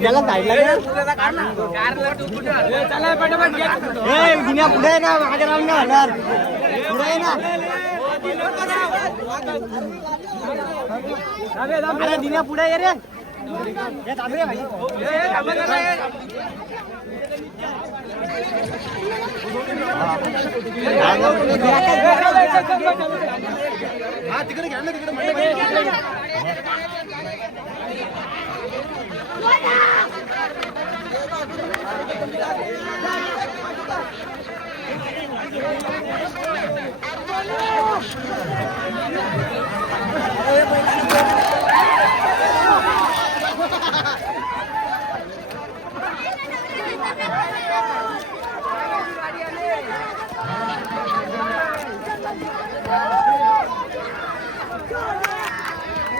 त्याला साईडला दिन्या पुढे ना माझ्या राहून नाही होणार पुढे ना अरे दिन्या पुढे ये रे. हा तिकडे घ्या ना तिकडे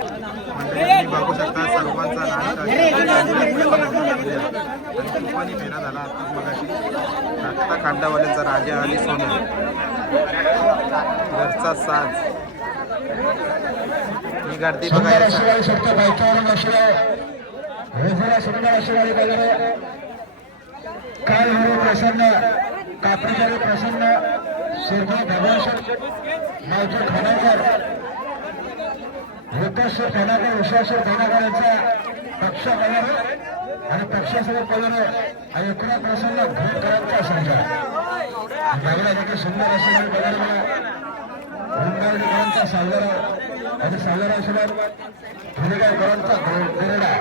मंडळी बघू शकता सर्वांचा तुफानी फेरा झाला आता मगाशी नाश्ता कांडावाल्यांचा राजा आणि सोने. घरचा साज. ही गर्दी बघा काय शकतो प्रसन्न कापडीचारी प्रसन्न शिरभाई भगवान मावजी खानाकर वृद्धश्वर खानाकर विश्वासर खानाकर पक्ष कलर आणि पक्षासोबत कलर आणि इकडे प्रसन्न करायचा संघ चांगला देखील सुंदर आशीर्वाद कलर होमगार्डकरांचा सावरा आणि सावरा आशीर्वाद धुळेगावकरांचा गोरडा